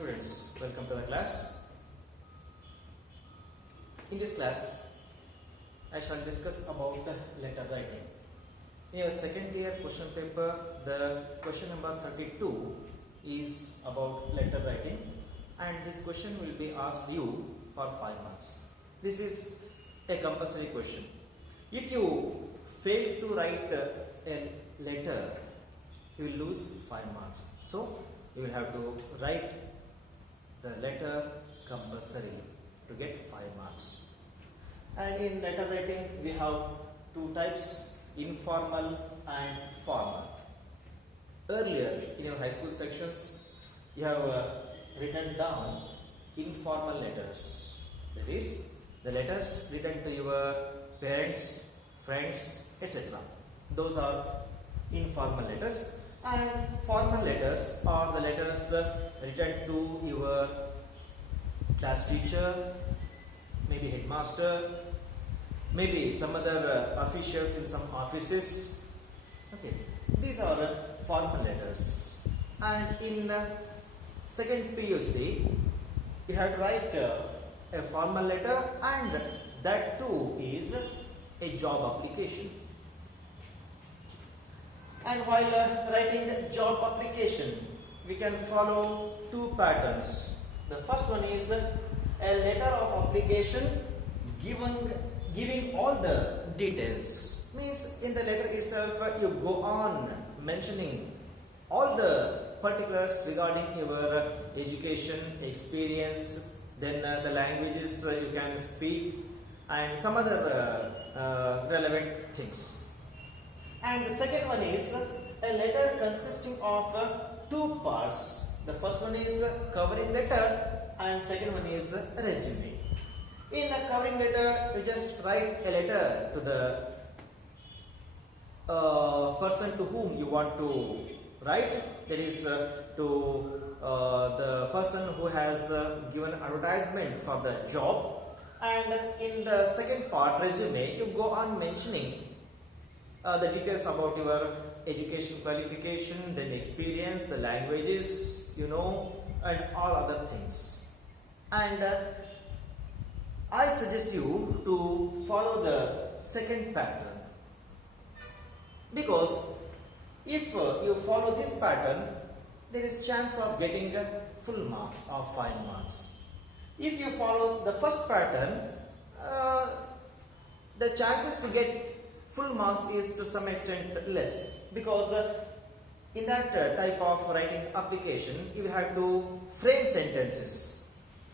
Students, welcome to the class. In this class, I shall discuss about letter writing. In your second year question paper, the question number 32 is about letter writing, and this question will be asked you for 5 marks. This is a compulsory question. If you fail to write a letter, you will lose 5 marks. So, you will have to write the letter compulsory to get 5 marks. And in letter writing, we have two types, informal and formal. Earlier, in your high school sections, you have written down informal letters. That is, the letters written to your parents, friends, etc. Those are informal letters. And formal letters are the letters written to your class teacher, maybe headmaster, maybe some other officials in some offices. Okay, these are formal letters. And in second PUC, you have to write a formal letter, and that too is a job application. And while writing job application, we can follow two patterns. The first one is a letter of application giving all the details. Means in the letter itself you go on mentioning all the particulars regarding your education, experience, then the languages you can speak, and some other relevant things. And the second one is a letter consisting of two parts. The first one is covering letter, and second one is resume. In a covering letter, you just write a letter to the person to whom you want to write. That is to the person who has given advertisement for the job. And in the second part, resume, you go on mentioning the details about your education qualification, then experience, the languages, you know, and all other things. And I suggest you to follow the second pattern, because if you follow this pattern, there is chance of getting full marks or 5 marks. If you follow the first pattern, the chances to get full marks is to some extent less, because in that type of writing application, you have to frame sentences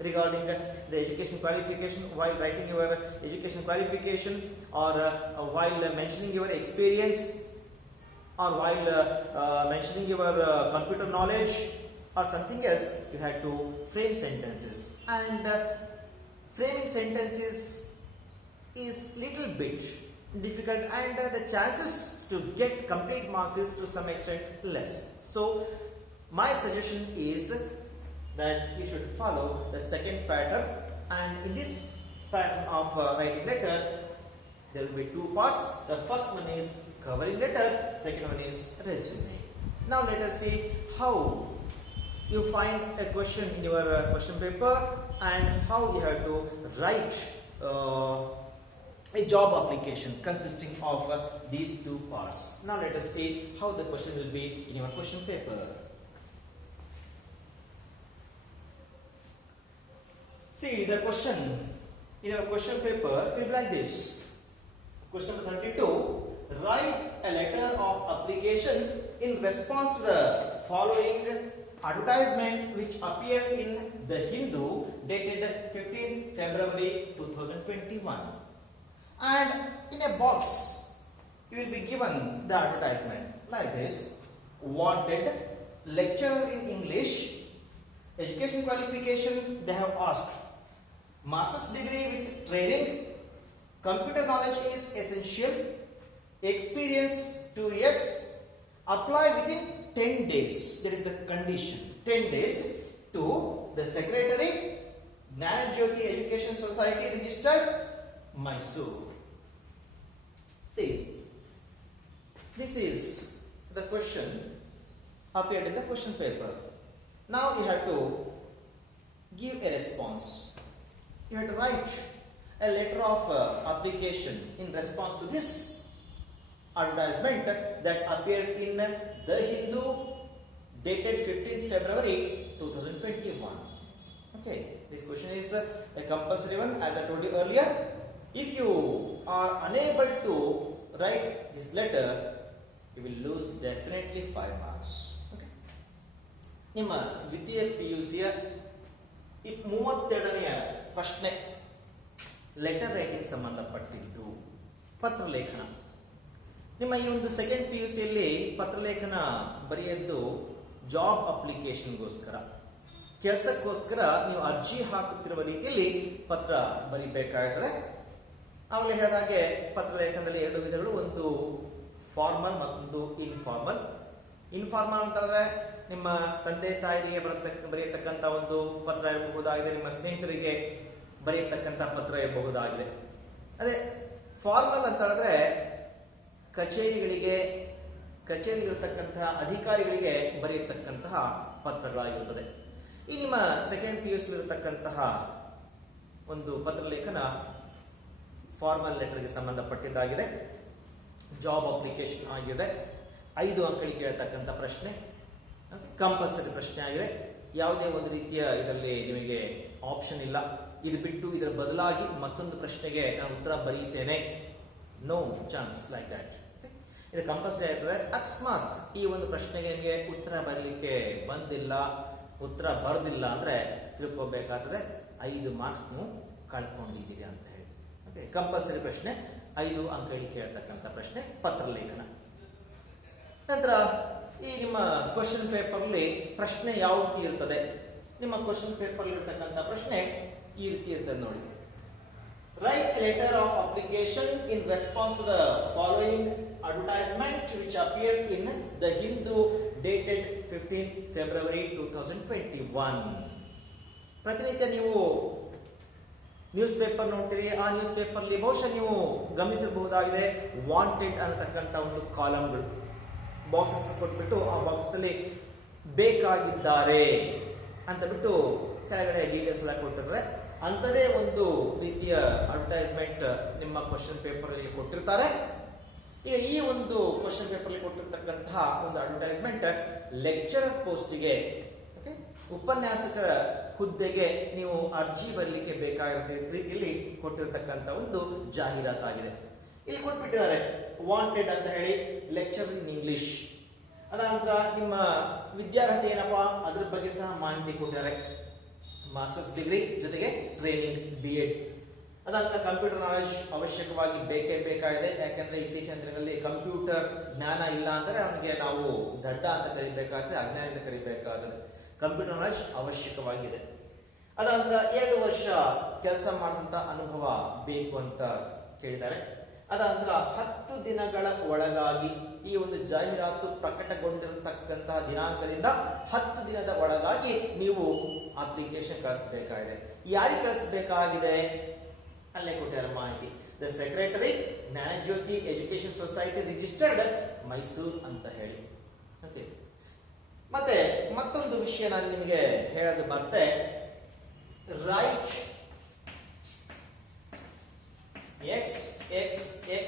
regarding the education qualification while writing your education qualification, or while mentioning your experience, or while mentioning your computer knowledge or something else. You have to frame sentences, and framing sentences is little bit difficult, and the chances to get complete marks is to some extent less. So my suggestion is that you should follow the second pattern, and in this pattern of writing letter, there will be two parts. The first one is covering letter, second one is resume. Now let us see how you find a question in your question paper, and how you have to write a job application consisting of these two parts. Now let us see how the question will be in your question paper. See, the question in your question paper will be like this. Question number 32. Write a letter of application in response to the following advertisement which appeared in the Hindu dated 15 February 2021. And in a box, you will be given the advertisement like this: wanted, lecturer in English, education qualification they have asked, master's degree with training, computer knowledge is essential, experience 2 years, apply within 10 days, that is the condition, 10 days, to the secretary, Gnana Jyoti Education Society registered, Mysore. See, this is the question appeared in the question paper. Now you have to give a response. You have to write a letter of application in response to this advertisement that appeared in The Hindu dated 15th February 2021. Okay, this question is a compulsory one, as I told you earlier. If you are unable to write this letter, you will lose definitely 5 marks. Okay. ನಿಮ್ಮ ದ್ವಿತೀಯ PUCಯ 32ನೆಯ ಪ್ರಶ್ನೆ letter writing ಸಂಬಂಧಪಟ್ಟಿದ್ದು ಪತ್ರಲೇಖನ. ನಿಮ್ಮ ಈ ಒಂದು ಸೆಕೆಂಡ್ PUCಯಲ್ಲಿ ಪತ್ರಲೇಖನ ಬರೆಯದ್ದು ಜಾಬ್ ಅಪ್ಲಿಕೇಶನ್ಗೋಸ್ಕರ, ಕೆಲಸಕ್ಕೋಸ್ಕರ ನೀವು ಅರ್ಜಿ ಹಾಕುತ್ತಿರುವ ರೀತಿಯಲ್ಲಿ ಪತ್ರ ಬರೀಬೇಕಾಗುತ್ತದೆ. ಆಮೇಲೆ ಹೇಳಿದಾಗೆ ಪತ್ರಲೇಖನದಲ್ಲಿ 2 ವಿಧಗಳು, ಒಂದು ಫಾರ್ಮಲ್ ಮತ್ತೊಂದು ಇನ್ಫಾರ್ಮಲ್. ಇನ್ಫಾರ್ಮಲ್ ಅಂತಂದ್ರೆ ನಿಮ್ಮ ತಂದೆ ತಾಯಿಗೆ ಬರೆಯತಕ್ಕಂಥ ಒಂದು ಪತ್ರ ಇರಬಹುದಾಗಿದೆ, ನಿಮ್ಮ ಸ್ನೇಹಿತರಿಗೆ ಬರೆಯತಕ್ಕಂಥ ಪತ್ರ ಇರಬಹುದಾಗಿದೆ. ಅದೇ ಫಾರ್ಮಲ್ ಅಂತ ಹೇಳಿದ್ರೆ ಕಚೇರಿಗಳಿರ್ತಕ್ಕಂತಹ ಅಧಿಕಾರಿಗಳಿಗೆ ಬರೆಯತಕ್ಕಂತಹ ಪತ್ರಗಳಾಗಿರುತ್ತದೆ. ಈ ನಿಮ್ಮ ಸೆಕೆಂಡ್ PUC ಇರತಕ್ಕಂತಹ ಒಂದು ಪತ್ರಲೇಖನ ಫಾರ್ಮಲ್ ಲೆಟರ್ಗೆ ಸಂಬಂಧಪಟ್ಟಿದ್ದಾಗಿದೆ, ಜಾಬ್ ಅಪ್ಲಿಕೇಶನ್ ಆಗಿದೆ. 5 ಅಂಕಗಳಿಗೆ ಕೇಳತಕ್ಕಂಥ ಪ್ರಶ್ನೆ, ಕಂಪಲ್ಸರಿ ಪ್ರಶ್ನೆ ಆಗಿದೆ. ಯಾವುದೇ ಒಂದು ರೀತಿಯ ಇದರಲ್ಲಿ ನಿಮಗೆ ಆಪ್ಷನ್ ಇಲ್ಲ. ಇದು ಬಿಟ್ಟು ಇದರ ಬದಲಾಗಿ ಮತ್ತೊಂದು ಪ್ರಶ್ನೆಗೆ ನಾನು ಉತ್ತರ ಬರೆಯುತ್ತೇನೆ, ನೋ ಚಾನ್ಸ್ ಲೈಕ್ ದಟ್. ಇದು ಕಂಪಲ್ಸರಿ ಆಗ್ತದೆ. ಅಕಸ್ಮಾತ್ ಈ ಒಂದು ಪ್ರಶ್ನೆಗೆ ನಿಮಗೆ ಉತ್ತರ ಬರಲಿಕ್ಕೆ ಬಂದಿಲ್ಲ, ಉತ್ತರ ಬರೆದಿಲ್ಲ ಅಂದ್ರೆ ತಿಳ್ಕೋಬೇಕಾಗ್ತದೆ 5 ಮಾರ್ಕ್ಸ್ ನೀವು ಕಳ್ಕೊಂಡಿದ್ದೀರಿ ಅಂತ ಹೇಳಿ. ಓಕೆ, ಕಂಪಲ್ಸರಿ ಪ್ರಶ್ನೆ 5 ಅಂಕಗಳಿಗೆ ಕೇಳತಕ್ಕಂಥ ಪ್ರಶ್ನೆ ಪತ್ರಲೇಖನ. ನಂತರ ಈ ನಿಮ್ಮ ಕ್ವಶನ್ ಪೇಪರ್ ಅಲ್ಲಿ ಪ್ರಶ್ನೆ ಯಾವ ರೀತಿ ಇರ್ತದೆ? ನಿಮ್ಮ ಕ್ವಶನ್ ಪೇಪರ್ ಇರತಕ್ಕಂಥ ಪ್ರಶ್ನೆ ಈ ರೀತಿ ಇರ್ತದೆ ನೋಡಿ. Write a letter of application in response to the following advertisement which appeared in The Hindu dated 15th February 2021. ಪ್ರತಿನಿತ್ಯ ನೀವು ನ್ಯೂಸ್ ಪೇಪರ್ ನೋಡ್ತೀರಿ. ಆ ನ್ಯೂಸ್ ಪೇಪರ್ ಅಲ್ಲಿ ಬಹುಶಃ ನೀವು ಗಮನಿಸಬಹುದಾಗಿದೆ, ವಾಂಟೆಡ್ ಅನ್ನತಕ್ಕಂಥ ಒಂದು ಕಾಲಮ್ಗಳು ಬಾಕ್ಸಸ್ ಕೊಟ್ಬಿಟ್ಟು ಆ ಬಾಕ್ಸಸ್ ಅಲ್ಲಿ ಬೇಕಾಗಿದ್ದಾರೆ ಅಂತ ಬಿಟ್ಟು ಕೆಳಗಡೆ ಡೀಟೇಲ್ಸ್ ಎಲ್ಲ ಕೊಟ್ಟಿರ್ತಾರೆ. ಅಂತದೇ ಒಂದು ರೀತಿಯ ಅಡ್ವರ್ಟೈಸ್ಮೆಂಟ್ ನಿಮ್ಮ ಕ್ವಶನ್ ಪೇಪರ್ ಅಲ್ಲಿ ಕೊಟ್ಟಿರ್ತಾರೆ. ಈಗ ಈ ಒಂದು ಕ್ವಶನ್ ಪೇಪರ್ ಅಲ್ಲಿ ಕೊಟ್ಟಿರ್ತಕ್ಕಂತಹ ಒಂದು ಅಡ್ವರ್ಟೈಸ್ಮೆಂಟ್ ಲೆಕ್ಚರರ್ ಪೋಸ್ಟ್ಗೆ, ಉಪನ್ಯಾಸಕರ ಹುದ್ದೆಗೆ ನೀವು ಅರ್ಜಿ ಬರಲಿಕ್ಕೆ ಬೇಕಾಗಿರೋ ರೀತಿಯಲ್ಲಿ ಕೊಟ್ಟಿರ್ತಕ್ಕಂಥ ಒಂದು ಜಾಹೀರಾತಾಗಿದೆ. ಇಲ್ಲಿ ಕೊಟ್ಬಿಟ್ಟಿದ್ದಾರೆ ವಾಂಟೆಡ್ ಅಂತ ಹೇಳಿ, ಲೆಕ್ಚರ್ ಇನ್ ಇಂಗ್ಲಿಷ್. ಅದಾನಂತರ ನಿಮ್ಮ ವಿದ್ಯಾರ್ಹತೆ ಏನಪ್ಪಾ ಅದ್ರ ಬಗ್ಗೆ ಸಹ ಮಾಹಿತಿ ಕೊಟ್ಟಿದ್ದಾರೆ. ಮಾಸ್ಟರ್ಸ್ ಡಿಗ್ರಿ ಜೊತೆಗೆ ಟ್ರೈನಿಂಗ್ B.Ed. ಅದಾನಂತರ ಕಂಪ್ಯೂಟರ್ ನಾಲೆಜ್ ಅವಶ್ಯಕವಾಗಿ ಬೇಕೇ ಬೇಕಾಗಿದೆ. ಯಾಕಂದ್ರೆ ಇತ್ತೀಚಿನ ದಿನಗಳಲ್ಲಿ ಕಂಪ್ಯೂಟರ್ ಜ್ಞಾನ ಇಲ್ಲ ಅಂದ್ರೆ ಅವನಿಗೆ ನಾವು ದಡ್ಡ ಅಂತ ಕರಿಬೇಕಾಗುತ್ತೆ, ಅಜ್ಞಾನ ಅಂತ ಕರಿಬೇಕಾಗುತ್ತೆ. ಕಂಪ್ಯೂಟರ್ ನಾಲೆಜ್ ಅವಶ್ಯಕವಾಗಿದೆ. ಅದಾನಂತರ 2 ವರ್ಷ ಕೆಲಸ ಮಾಡಿದಂತ ಅನುಭವ ಬೇಕು ಅಂತ ಕೇಳಿದ್ದಾರೆ. ಅದಾನಂತರ 10 ದಿನಗಳ ಒಳಗಾಗಿ, ಈ ಒಂದು ಜಾಹೀರಾತು ಪ್ರಕಟಗೊಂಡಿರತಕ್ಕಂತಹ ದಿನಾಂಕದಿಂದ 10 ದಿನದ ಒಳಗಾಗಿ ನೀವು ಅಪ್ಲಿಕೇಶನ್ ಕಳಿಸಬೇಕಾಗಿದೆ. ಯಾರಿಗೆ ಕಳಿಸಬೇಕಾಗಿದೆ ಅಲ್ಲೇ ಕೊಟ್ಟಿದ್ದಾರೆ ಮಾಹಿತಿ. The secretary Jnanajyoti education society registered Mysuru ಅಂತ ಹೇಳಿ. ಓಕೆ, ಮತ್ತೆ ಮತ್ತೊಂದು ವಿಷಯ ನಾನು ನಿಮಗೆ ಹೇಳೋದು ಮತ್ತೆ, right XXX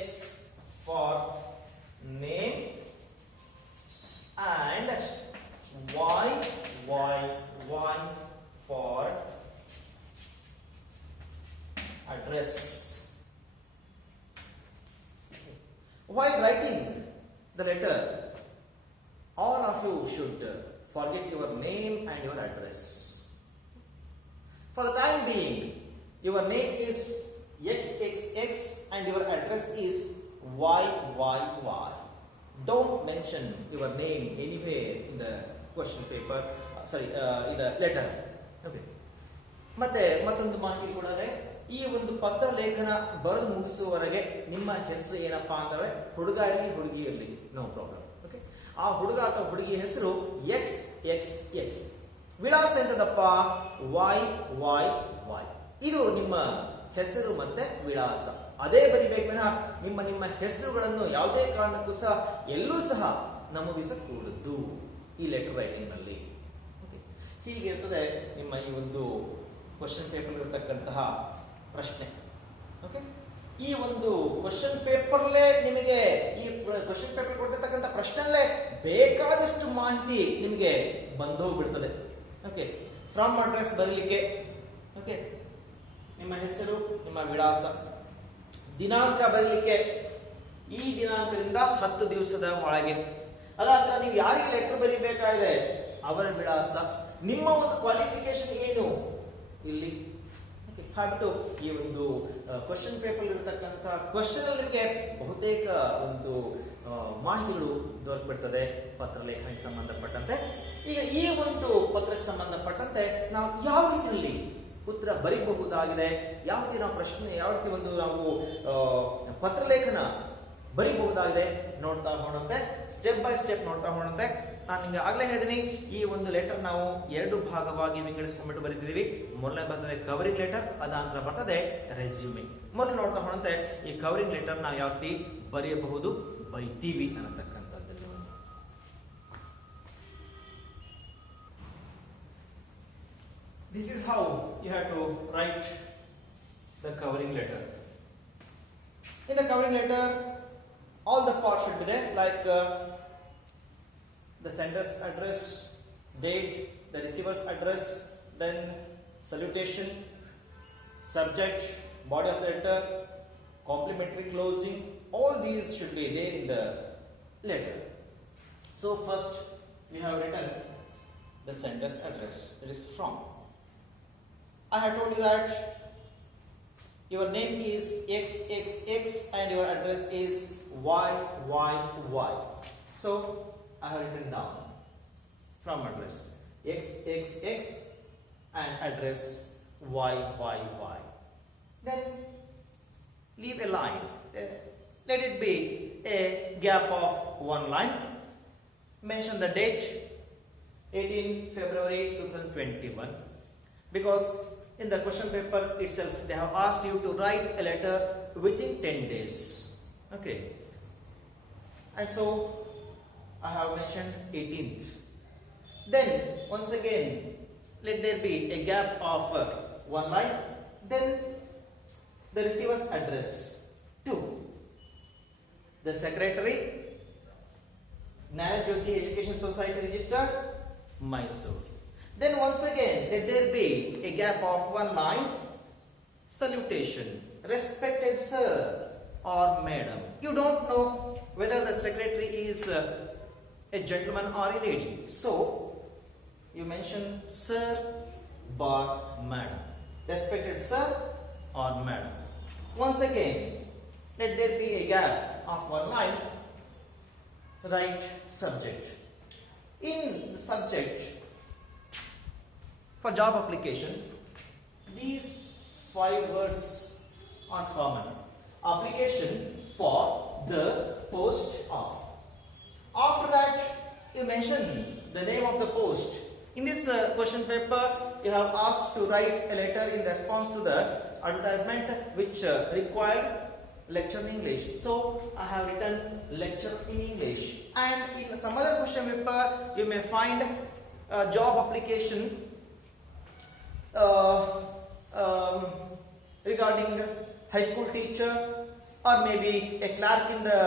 for name and YYY for address. While writing the letter, all of you should forget your name and your address. For the time being, your name is XXX and your address is YYY. Don't mention your name anywhere in the question paper, in the letter. Okay. ಮತ್ತೆ ಮತ್ತೊಂದು ಮಾಹಿತಿ ಕೊಡರೆ, ಈ ಒಂದು ಪತ್ರ ಲೇಖನ ಬರೆದು ಮುಗಿಸುವವರೆಗೆ ನಿಮ್ಮ ಹೆಸರು ಏನಪ್ಪಾ ಅಂತಂದ್ರೆ, ಹುಡುಗ ಇರಲಿ ಹುಡುಗಿ ಇರಲಿ ನೋ ಪ್ರಾಬ್ಲಮ್. ಓಕೆ, ಆ ಹುಡುಗ ಅಥವಾ ಹುಡುಗಿ ಹೆಸರು XXX. ವಿಳಾಸ ಎಂತದಪ್ಪ YYY. ಇದು ನಿಮ್ಮ ಹೆಸರು ಮತ್ತೆ ವಿಳಾಸ ಅದೇ ಬರಿಬೇಕು. ನಿಮ್ಮ ಹೆಸರುಗಳನ್ನು ಯಾವುದೇ ಕಾರಣಕ್ಕೂ ಸಹ ಎಲ್ಲೂ ಸಹ ನಮೂದಿಸಕೂಡದು ಈ ಲೆಟರ್ ರೈಟಿಂಗ್ ನಲ್ಲಿ. ಹೀಗಿರ್ತದೆ ನಿಮ್ಮ ಈ ಒಂದು ಕ್ವಶನ್ ಪೇಪರ್ ಇರತಕ್ಕಂತಹ ಪ್ರಶ್ನೆ. ಓಕೆ, ಈ ಒಂದು ಕ್ವಶನ್ ಪೇಪರ್ಲೇ ನಿಮಗೆ ಈ ಕ್ವಶನ್ ಪೇಪರ್ ಕೊಟ್ಟಿರ್ತಕ್ಕಂಥ ಪ್ರಶ್ನೆಲ್ಲೇ ಬೇಕಾದಷ್ಟು ಮಾಹಿತಿ ನಿಮಗೆ ಬಂದು ಹೋಗ್ಬಿಡ್ತದೆ. ಓಕೆ, ಫ್ರಮ್ ಅಡ್ರೆಸ್ ಬರಲಿಕ್ಕೆ, ಓಕೆ, ನಿಮ್ಮ ಹೆಸರು, ನಿಮ್ಮ ವಿಳಾಸ, ದಿನಾಂಕ ಬರಲಿಕ್ಕೆ, ಈ ದಿನಾಂಕದಿಂದ 10 ದಿವಸದ ಒಳಗೆ, ಅದಾದ ನೀವು ಯಾರಿಗೆ ಲೆಟರ್ ಬರೀಬೇಕಾಗಿದೆ ಅವರ ವಿಳಾಸ, ನಿಮ್ಮ ಒಂದು ಕ್ವಾಲಿಫಿಕೇಶನ್ ಏನು ಇಲ್ಲಿ ಹಾಬಿಟ್ಟು ಈ ಒಂದು ಕ್ವಶನ್ ಪೇಪರ್ ಇರತಕ್ಕಂಥ ಕ್ವಶನ್ ಅಲ್ಲಿ ನಿಮಗೆ ಬಹುತೇಕ ಒಂದು ಮಾಹಿತಿಗಳು ದೊರಕ್ಬಿಡ್ತದೆ ಪತ್ರಲೇಖನಕ್ಕೆ ಸಂಬಂಧಪಟ್ಟಂತೆ. ಈಗ ಈ ಒಂದು ಪತ್ರಕ್ಕೆ ಸಂಬಂಧಪಟ್ಟಂತೆ ನಾವು ಯಾವ ರೀತಿಯಲ್ಲಿ ಉತ್ತರ ಬರೀಬಹುದಾಗಿದೆ, ಯಾವ ರೀತಿ ನಾವು ಪ್ರಶ್ನೆ, ಯಾವ ರೀತಿ ಒಂದು ನಾವು ಪತ್ರಲೇಖನ ಬರೀಬಹುದಾಗಿದೆ ನೋಡ್ತಾ ಹೋದಂತೆ, ಸ್ಟೆಪ್ ಬೈ ಸ್ಟೆಪ್ ನೋಡ್ತಾ ಹೋದಂತೆ. ನಾನು ನಿಮಗೆ ಆಗ್ಲೇ ಹೇಳಿದೀನಿ, ಈ ಒಂದು ಲೆಟರ್ ನಾವು 2 ಭಾಗವಾಗಿ ವಿಂಗಡಿಸ್ಕೊಂಡ್ಬಿಟ್ಟು ಬರೀತಿದೀವಿ. ಮೊದಲನೇ ಬರ್ತದೆ ಕವರಿಂಗ್ ಲೆಟರ್, ಅದಾಂತರ ಬರ್ತದೆ ರೆಸ್ಯೂಮೆ. ಮೊದಲು ನೋಡ್ತಾ ಹೋದಂತೆ ಈ ಕವರಿಂಗ್ ಲೆಟರ್ ನಾವು ಯಾವ ರೀತಿ ಬರೆಯಬಹುದು, ಬರಿತೀವಿ ಅನ್ನತಕ್ಕಂಥದ್ದು. This is how you have to write the covering letter. In the covering letter, all the parts should be there, like the sender's address, date, the receiver's address, then salutation, subject, body of the letter, complimentary closing. All these should be there in the letter. So first we have written the sender's address, that is from. I have told you that your name is XXX and your address is YYY. So I have written down from address XXX and address YYY. Then leave a line. Let it be a gap of 1 line. Mention the date 18 February 2021, because in the question paper itself they have asked you to write a letter within 10 days. Okay, and so I have mentioned 18th. Then once again let there be a gap of 1 line. Then the receiver's address to the secretary, Gnana Jyoti Education Society Register, Mysore. Then once again let there be a gap of 1 line. Salutation, respected sir or madam. You don't know whether the secretary is a gentleman or a lady, so you mention sir or madam, respected sir or madam. Once again let there be a gap of 1 line. Write subject. In the subject for job application, these 5 words are common. Application for the post of. After that you mention the name of the post. In this question paper you have asked to write a letter in response to the advertisement which required lecture in English. So I have written lecture in English. And in some other question paper you may find job application regarding high school teacher, or maybe a clerk in the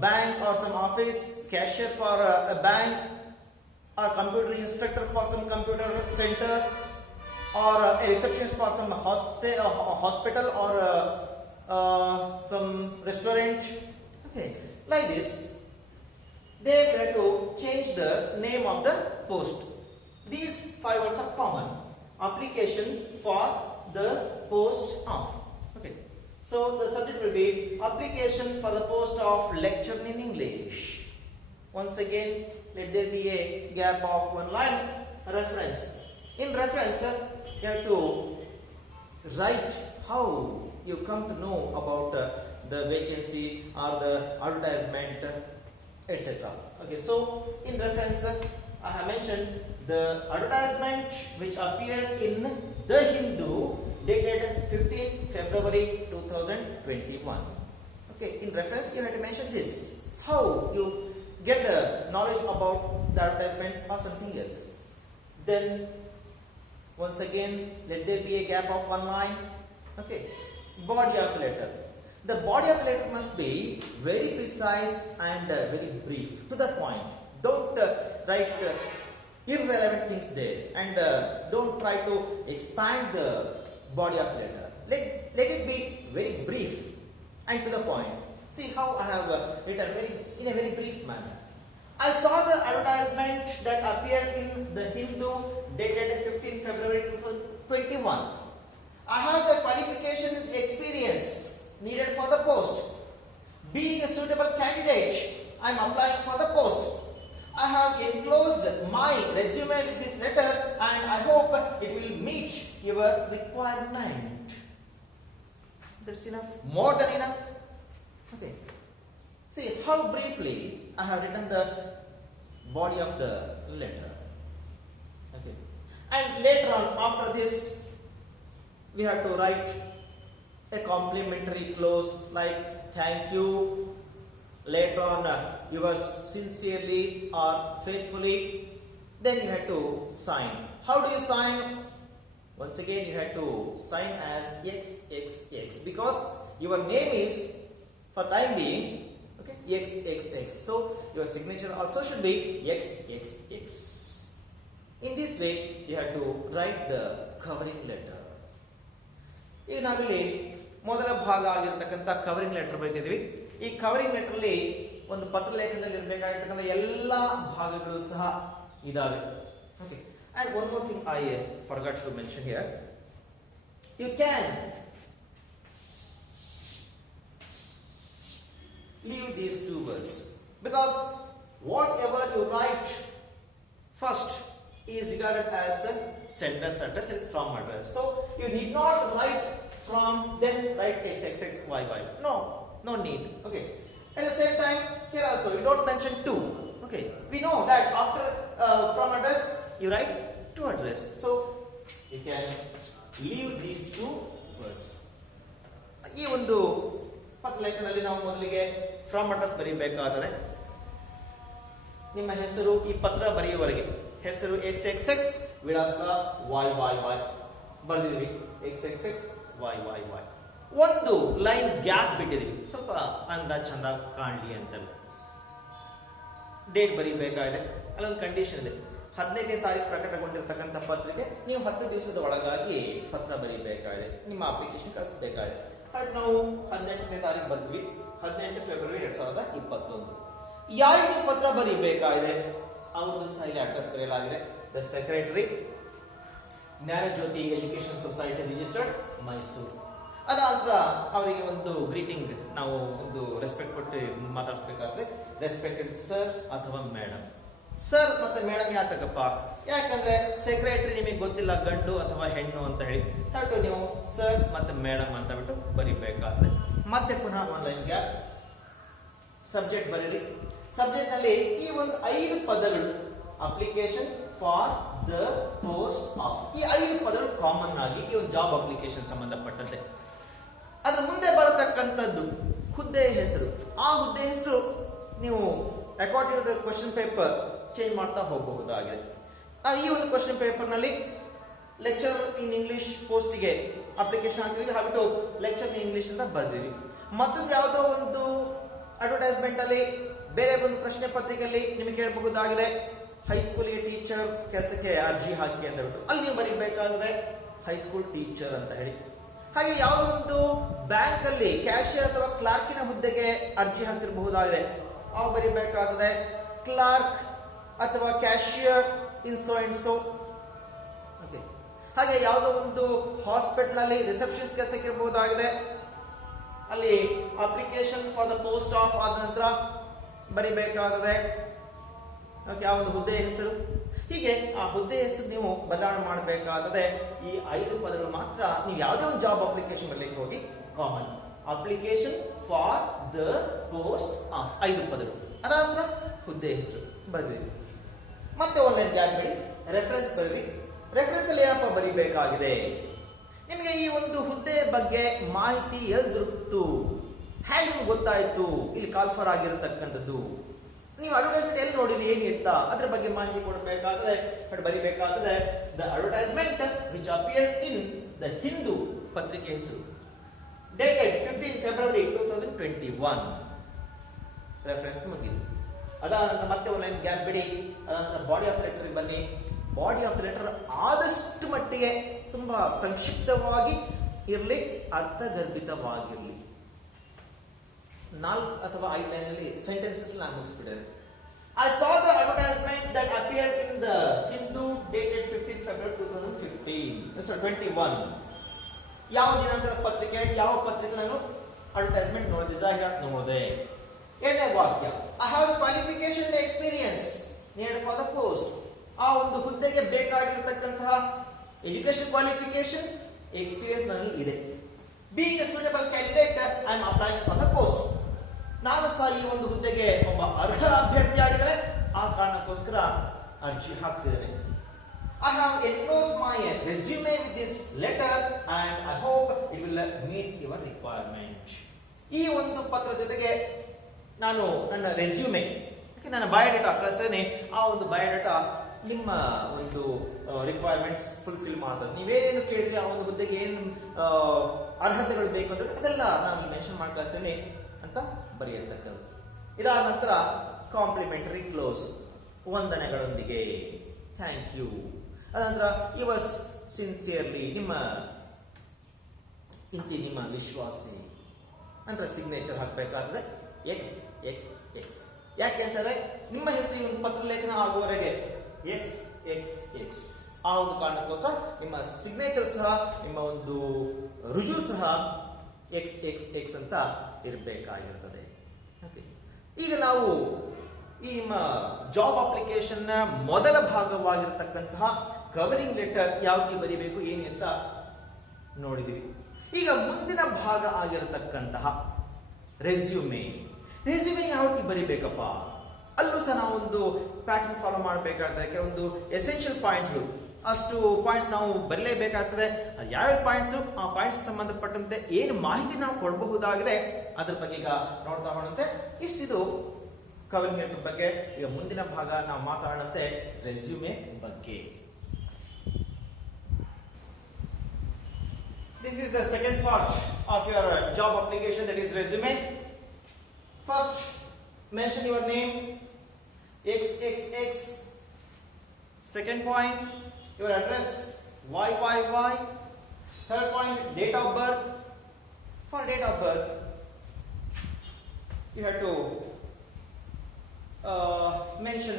bank or some office, cashier for a bank, or computer inspector for some computer center, or a receptionist for some hospital or some restaurant. Okay, like this they try to change the name of the post. These 5 words are common. Application for the post of. Okay, so the subject will be application for the post of lecture in English. Once again let there be a gap of 1 line. Reference. In reference you have to write how you come to know about the vacancy or the advertisement, etc. Okay, so in reference I have mentioned the advertisement which appeared in The Hindu dated 15 February 2021. Okay, in reference you have to mention this. How you get the knowledge about the advertisement or something else. Then Once again, let there be a gap of one line. Okay. Body of the letter. The body of the letter must be very precise and very brief, to the point. Don't write irrelevant things there, and don't try to expand the body of the letter. Let it be very brief and to the point. See how I have written in a very brief manner. I saw the advertisement that appeared in the Hindu dated 15 February 2021. I have the qualification experience needed for the post. Being a suitable candidate, I am applying for the post. I have enclosed my resume with this letter and I hope it will meet your requirement. That's enough. More than enough. Okay. See how briefly I have written the body of the letter. Okay. And later on, after this, we have to write a complimentary clause like thank you. Later on, yours sincerely or faithfully. Then you have to sign. How do you sign? Once again, you have to sign as XXX because your name is, for time being, okay, XXX. So your signature also should be XXX. In this way, you have to write the covering letter. ಈಗ ನಾವಿಲ್ಲಿ ಮೊದಲ ಭಾಗ ಆಗಿರತಕ್ಕಂಥ covering letter ಬರೆದಿದ್ವಿ. ಈ covering letter ಅಲ್ಲಿ ಒಂದು ಪತ್ರ ಲೇಖನದಲ್ಲಿ ಇರಬೇಕಾಗಿರ್ತಕ್ಕಂಥ ಎಲ್ಲಾ ಭಾಗಗಳು ಸಹ ಇದಾವೆ. Okay. And one more thing I forgot to mention here. You can leave these two words because whatever you write first is regarded as a sender's address, is from address. So you need not write from then write XXXYY. No need. Okay. At the same time, here also you don't mention to. Okay. We know that after from address you write to address. So you can leave these two words. ಈ ಒಂದು ಪತ್ರ ಲೇಖನದಲ್ಲಿ ನಾವು ಮೊದಲಿಗೆ from address ಬರೀಬೇಕಾದರೆ ನಿಮ್ಮ ಹೆಸರು ಈ ಪತ್ರ ಬರೆಯುವವರೆಗೆ ಹೆಸರು XXX ವಿಳಾಸ YYY ಬರೆದಿದ್ವಿ. XXXYYY ಒಂದು ಲೈನ್ ಗ್ಯಾಪ್ ಬಿಟ್ಟಿದ್ವಿ, ಸ್ವಲ್ಪ ಅಂದ ಚಂದ ಕಾಣಲಿ ಅಂತ. ಡೇಟ್ ಬರೀಬೇಕಾಗಿದೆ. ಅಲ್ಲೊಂದು ಕಂಡೀಷನ್ ಇದೆ, 15ನೇ ತಾರೀಕು ಪ್ರಕಟಗೊಂಡಿರ್ತಕ್ಕಂಥ ಪತ್ರಿಕೆ ನೀವು 10 ದಿವಸದ ಒಳಗಾಗಿ ಪತ್ರ ಬರೀಬೇಕಾಗಿದೆ, ನಿಮ್ಮ ಅಪ್ಲಿಕೇಶನ್ ಕಳಿಸಬೇಕಾಗಿದೆ. ಬಟ್ ನಾವು 18ನೇ ತಾರೀಕು ಬರ್ತೀವಿ, 18 ಫೆಬ್ರವರಿ 2021. ಯಾರಿಗೆ ನೀವು ಪತ್ರ ಬರೀಬೇಕಾಗಿದೆ ಅವ್ರದ್ದು ಸಹ ಇಲ್ಲಿ ಅಡ್ರೆಸ್ ಬರೆಯಲಾಗಿದೆ. The secretary, Jnanajyoti education society registered, Mysuru. ಅದಾದ ಅವರಿಗೆ ಒಂದು ಗ್ರೀಟಿಂಗ್, ನಾವು ಒಂದು ರೆಸ್ಪೆಕ್ಟ್ ಕೊಟ್ಟು ಮಾತಾಡಿಸ್ಬೇಕಾದ್ರೆ ರೆಸ್ಪೆಕ್ಟೆಡ್ ಸರ್ ಅಥವಾ ಮೇಡಮ್. ಸರ್ ಮತ್ತೆ ಮೇಡಮ್ ಯಾತಕಪ್ಪ? ಯಾಕಂದ್ರೆ ಸೆಕ್ರೆಟರಿ ನಿಮಗೆ ಗೊತ್ತಿಲ್ಲ ಗಂಡು ಅಥವಾ ಹೆಣ್ಣು ಅಂತ ಹೇಳಿ ಹೇಳ್ಬಿಟ್ಟು ನೀವು ಸರ್ ಮತ್ತೆ ಮೇಡಮ್ ಅಂತ ಬಿಟ್ಟು ಬರಿಬೇಕಾದ್ರೆ ಮತ್ತೆ ಪುನಃ ಆನ್ಲೈನ್ ಗ್ಯಾಪ್. ಸಬ್ಜೆಕ್ಟ್ ಬರೀರಿ. ಸಬ್ಜೆಕ್ಟ್ ನಲ್ಲಿ ಈ ಒಂದು 5 ಪದಗಳು application for the post of, ಈ 5 ಪದಗಳು ಕಾಮನ್ ಆಗಿ ಈ ಒಂದು ಜಾಬ್ ಅಪ್ಲಿಕೇಶನ್ ಸಂಬಂಧಪಟ್ಟಂತೆ. ಅದ್ರ ಮುಂದೆ ಬರತಕ್ಕಂಥದ್ದು ಹುದ್ದೆ ಹೆಸರು. ಆ ಹುದ್ದೆ ಹೆಸರು ನೀವು according to the question paper change ಮಾಡ್ತಾ ಹೋಗಬಹುದಾಗಿದೆ. ನಾವು ಈ ಒಂದು ಕ್ವಶನ್ ಪೇಪರ್ ನಲ್ಲಿ ಲೆಕ್ಚರ್ ಇನ್ ಇಂಗ್ಲಿಷ್ ಪೋಸ್ಟ್ಗೆ ಅಪ್ಲಿಕೇಶನ್ ಹಾಕಿದ್ವಿ, ಹಾಬಿಟ್ಟು ಲೆಕ್ಚರ್ ಇನ್ ಇಂಗ್ಲಿಷ್ ಅಂತ ಬರ್ದಿವಿ. ಮತ್ತೊಂದು ಯಾವುದೋ ಒಂದು ಅಡ್ವರ್ಟೈಸ್ಮೆಂಟ್ ಅಲ್ಲಿ ಬೇರೆ ಒಂದು ಪ್ರಶ್ನೆ ಪತ್ರಿಕೆಯಲ್ಲಿ ನಿಮಗೆ ಕೇಳಬಹುದಾಗಿದೆ ಹೈಸ್ಕೂಲ್ಗೆ ಟೀಚರ್ ಕೆಲಸಕ್ಕೆ ಅರ್ಜಿ ಹಾಕಿ ಅಂತ ಹೇಳ್ಬಿಟ್ಟು, ಅಲ್ಲಿ ನೀವು ಬರೀಬೇಕಾಗಿದೆ ಹೈಸ್ಕೂಲ್ ಟೀಚರ್ ಅಂತ ಹೇಳಿ. ಹಾಗೆ ಯಾವ ಒಂದು ಬ್ಯಾಂಕ್ ಅಲ್ಲಿ ಕ್ಯಾಶಿಯರ್ ಅಥವಾ ಕ್ಲಾರ್ಕಿನ ಹುದ್ದೆಗೆ ಅರ್ಜಿ ಹಾಕಿರಬಹುದಾಗಿದೆ, ಅವು ಬರೀಬೇಕಾಗಿದೆ ಕ್ಲಾರ್ಕ್ ಅಥವಾ cashier in so and so. Okay. ಹಾಗೆ ಯಾವುದೋ ಒಂದು ಹಾಸ್ಪಿಟಲ್ ಅಲ್ಲಿ ರಿಸೆಪ್ಷನಿಸ್ಟ್ ಕೆಲಸಕ್ಕೆ ಇರಬಹುದಾಗಿದೆ, ಅಲ್ಲಿ application for the post of ಆದ ನಂತರ ಬರಿಬೇಕಾಗಿದೆ ಯಾವ ಒಂದು ಹುದ್ದೆ ಹೆಸರು. ಹೀಗೆ ಆ ಹುದ್ದೆ ಹೆಸರು ನೀವು ಬದಲಾವಣೆ ಮಾಡಬೇಕಾದರೆ ಈ 5 ಪದಗಳು ಮಾತ್ರ. ನೀವು ಯಾವುದೇ ಒಂದು ಜಾಬ್ ಅಪ್ಲಿಕೇಶನ್ ಬರಲಿಕ್ಕೆ ಹೋಗಿ common application for the post of 5 ಪದಗಳು, ಅದಾದ ಹುದ್ದೆ ಹೆಸರು ಬರೆದಿರಿ. ಮತ್ತೆ ಆನ್ಲೈನ್ ಗ್ಯಾಪ್ ಬಿಡಿ, ರೆಫರೆನ್ಸ್ ಬರೀರಿ. ರೆಫರೆನ್ಸ್ ಅಲ್ಲಿ ಏನಪ್ಪ ಬರೀಬೇಕಾಗಿದೆ, ನಿಮಗೆ ಈ ಒಂದು ಹುದ್ದೆ ಬಗ್ಗೆ ಮಾಹಿತಿ ಎಲ್ಲಿ ದೊರಕಿತು, ಹೇಗೆ ನಿಮ್ಗೆ ಗೊತ್ತಾಯ್ತು ಇಲ್ಲಿ ಕಾಲ್ಫರ್ ಆಗಿರತಕ್ಕಂಥದ್ದು, ನೀವು ಅಡ್ವರ್ಟೈಸ್ಮೆಂಟ್ ಎಲ್ಲಿ ನೋಡಿರಿ, ಹೇಗಿತ್ತ ಅದ್ರ ಬಗ್ಗೆ ಮಾಹಿತಿ ಕೊಡಬೇಕಾದ್ರೆ ಬರಿಬೇಕಾದ್ರೆ the advertisement which appeared in the Hindu ಪತ್ರಿಕೆ ಹೆಸರು, ಡೇಟೆಡ್ 15 ಫೆಬ್ರವರಿ 2021. ರೆಫರೆನ್ಸ್ ಮುಗಿದು. ಅದಾದ ಮತ್ತೆ ಒಂದು ಗ್ಯಾಪ್ ಬಿಡಿ. ಅದಾದ ಬಾಡಿ ಆಫ್ ಲೆಟರ್ ಬನ್ನಿ. ಬಾಡಿ ಆಫ್ ಲೆಟರ್ ಆದಷ್ಟು ಮಟ್ಟಿಗೆ ತುಂಬಾ ಸಂಕ್ಷಿಪ್ತವಾಗಿ ಇರಲಿ, ಅರ್ಥಗರ್ಭಿತವಾಗಿರಲಿ. 4 ಅಥವಾ 5 ಲೈನಲ್ಲಿ ಸೆಂಟೆನ್ಸಸ್ ನಾನು ಮುಗಿಸ್ಬಿಟ್ಟಿದೆ. I saw the advertisement that appeared in the Hindu dated 15 February 2021. ಯಾವ ದಿನಾಂಕದ ಪತ್ರಿಕೆ, ಯಾವ ಪತ್ರಿಕೆ ನಾನು ಅಡ್ವರ್ಟೈಸ್ಮೆಂಟ್ ನೋಡಿದೆ, ಜಾಹೀರಾತು ನೋಡಿದೆ. ಎರಡನೇ ವಾಕ್ಯ, I have qualification and experience needed for the post. ಆ ಒಂದು ಹುದ್ದೆಗೆ ಬೇಕಾಗಿರತಕ್ಕಂತಹ ಎಜುಕೇಶನ್ ಕ್ವಾಲಿಫಿಕೇಶನ್, ಎಕ್ಸ್ಪೀರಿಯನ್ಸ್ ನನಗೆ ಇದೆ. Being A suitable candidate I am applying for the post. ನಾನು ಸಹ ಈ ಒಂದು ಹುದ್ದೆಗೆ ಒಬ್ಬ ಅರ್ಹ ಅಭ್ಯರ್ಥಿ ಆಗಿದ್ದಾರೆ, ಆ ಕಾರಣಕ್ಕೋಸ್ಕರ ಅರ್ಜಿ ಹಾಕ್ತಿದ್ದೇನೆ. I have enclosed my resume with this letter and I hope it will meet your requirement. ಈ ಒಂದು ಪತ್ರ ಜೊತೆಗೆ ನಾನು ನನ್ನ ರೆಸ್ಯೂಮೆ, ನನ್ನ ಬಯೋಡೇಟಾ ಕಳಿಸ್ತೇನೆ. ಆ ಒಂದು ಬಯೋಡೇಟಾ ನಿಮ್ಮ ಒಂದು ರಿಕ್ವೈರ್ಮೆಂಟ್ಸ್ ಫುಲ್ಫಿಲ್ ಮಾಡ್ತದೆ. ನೀವೇನೇನು ಕೇಳಿದ್ರೆ ಆ ಒಂದು ಹುದ್ದೆಗೆ ಏನು ಅರ್ಹತೆಗಳು ಬೇಕು ಅಂತ ಅದೆಲ್ಲ ನಾನು ಮೆನ್ಷನ್ ಮಾಡಿ ಕಳಿಸ್ತೇನೆ ಅಂತ ಬರೆಯತಕ್ಕದ್ದು. ಇದಾದ ನಂತರ ಕಾಂಪ್ಲಿಮೆಂಟರಿ ಕ್ಲೋಸ್, ವಂದನೆಗಳೊಂದಿಗೆ, ಥ್ಯಾಂಕ್ ಯು. ಅದಂದ್ರ ಯು ವಾಸ್ ಸಿನ್ಸಿಯರ್ಲಿ, ನಿಮ್ಮ ವಿಶ್ವಾಸಿ. ನಂತರ ಸಿಗ್ನೇಚರ್ ಹಾಕಬೇಕಾದ್ರೆ XXX. ಯಾಕೆ ಅಂತಾರೆ, ನಿಮ್ಮ ಹೆಸರು ಈ ಒಂದು ಪತ್ರ ಲೇಖನ ಆಗುವವರೆಗೆ XXX. ಆ ಒಂದು ಕಾರಣಕ್ಕೋಸ್ಕರ ನಿಮ್ಮ ಸಿಗ್ನೇಚರ್ ಸಹ, ನಿಮ್ಮ ಒಂದು ರುಜು ಸಹ XXX ಅಂತ ಇರಬೇಕಾಗಿರ್ತದೆ. ಈಗ ನಾವು ಈ ನಿಮ್ಮ ಜಾಬ್ ಅಪ್ಲಿಕೇಶನ್ ನ ಮೊದಲ ಭಾಗವಾಗಿರತಕ್ಕಂತಹ ಕವರಿಂಗ್ ಲೆಟರ್ ಯಾವ್ದು ಬರೀಬೇಕು ಏನು ಅಂತ ನೋಡಿದಿವಿ. ಈಗ ಮುಂದಿನ ಭಾಗ ಆಗಿರತಕ್ಕಂತಹ ರೆಸ್ಯೂಮೆ ಯಾವ ರೀತಿ ಬರೀಬೇಕಪ್ಪ, ಅಲ್ಲೂ ಸಹ ನಾವು ಒಂದು ಪ್ಯಾಟರ್ನ್ ಫಾಲೋ ಮಾಡಬೇಕಾಗ್ತದೆ. ಕೆಲವೊಂದು ಎಸೆನ್ಷಿಯಲ್ ಪಾಯಿಂಟ್ಸ್ಗಳು, ಅಷ್ಟು ಪಾಯಿಂಟ್ಸ್ ನಾವು ಬರಲೇಬೇಕಾಗ್ತದೆ. ಯಾವ ಪಾಯಿಂಟ್ಸ್, ಆ ಪಾಯಿಂಟ್ಸ್ ಸಂಬಂಧಪಟ್ಟಂತೆ ಏನು ಮಾಹಿತಿ ನಾವು ಕೊಡಬಹುದಾಗಿದೆ ಅದ್ರ ಬಗ್ಗೆ ಈಗ ನೋಡ್ತಾ ಹೋದಂತೆ. ಇಷ್ಟಿದು ಕವರಿಂಗ್ ಲೆಟರ್ ಬಗ್ಗೆ. ಈಗ ಮುಂದಿನ ಭಾಗ ನಾವು ಮಾತಾಡಂತೆ ರೆಸ್ಯೂಮೆ ಬಗ್ಗೆ. This is the second part of your job application, that is resume. First, mention your name, XXX. Second point, your address, YYY. Third point, date of birth. For date of birth, you have to mention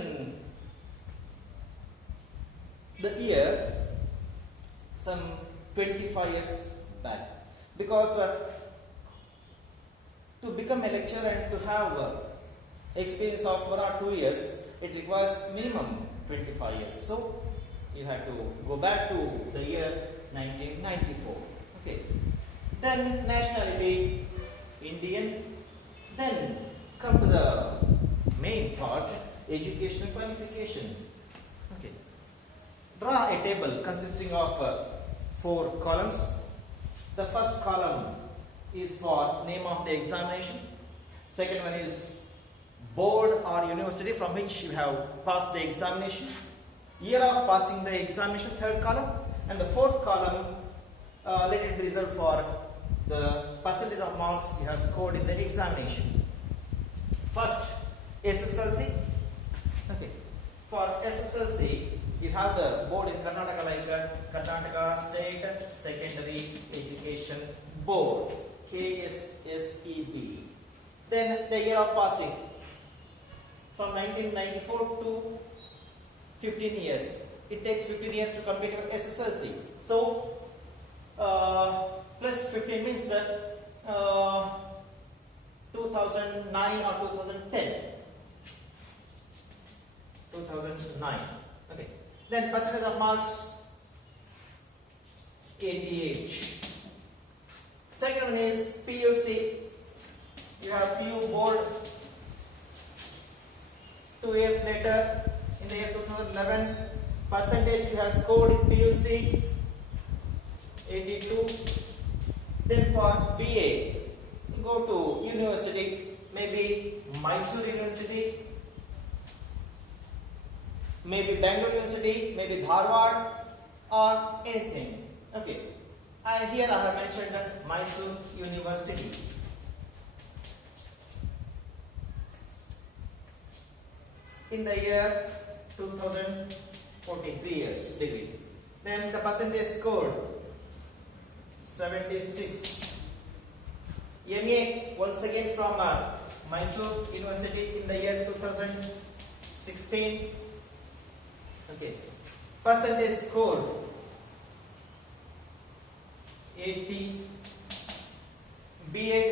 the year, some 25 years back, because to become a lecturer and to have experience of 1 or 2 years, it requires minimum 25 years. So you have to go back to the year 1994. Okay. Then nationality, Indian. Then come to the main part, educational qualification. Okay. Draw a table consisting of 4 columns. The first column is for name of the examination. Second one is board or university from which you have passed the examination, year of passing the examination, third column. And the fourth column, let it be reserved for the percentage of marks you have scored in the examination. First, SSLC. Okay. For SSLC, you have the board in Karnataka, like Karnataka State Secondary Education Board, KSSEB. Then the year of passing, from 1994 to 15 years. It takes 15 years to complete your SSLC. So, plus 15 means 2009 or 2010. 2009. Okay. Then percentage of marks 88. Second one is PUC. You have PU board 2 years later in the year 2011. Percentage you have scored in PUC 82. Then for BA, you go to university, maybe Mysore University, maybe Bangalore University, maybe Dharwad, or anything. Okay. Here I have mentioned Mysore University. In the year 2014, 3 years degree. Then the percentage scored 76. MA once again from Mysore University in the year 2016. Okay. Percentage scored 80. B.Ed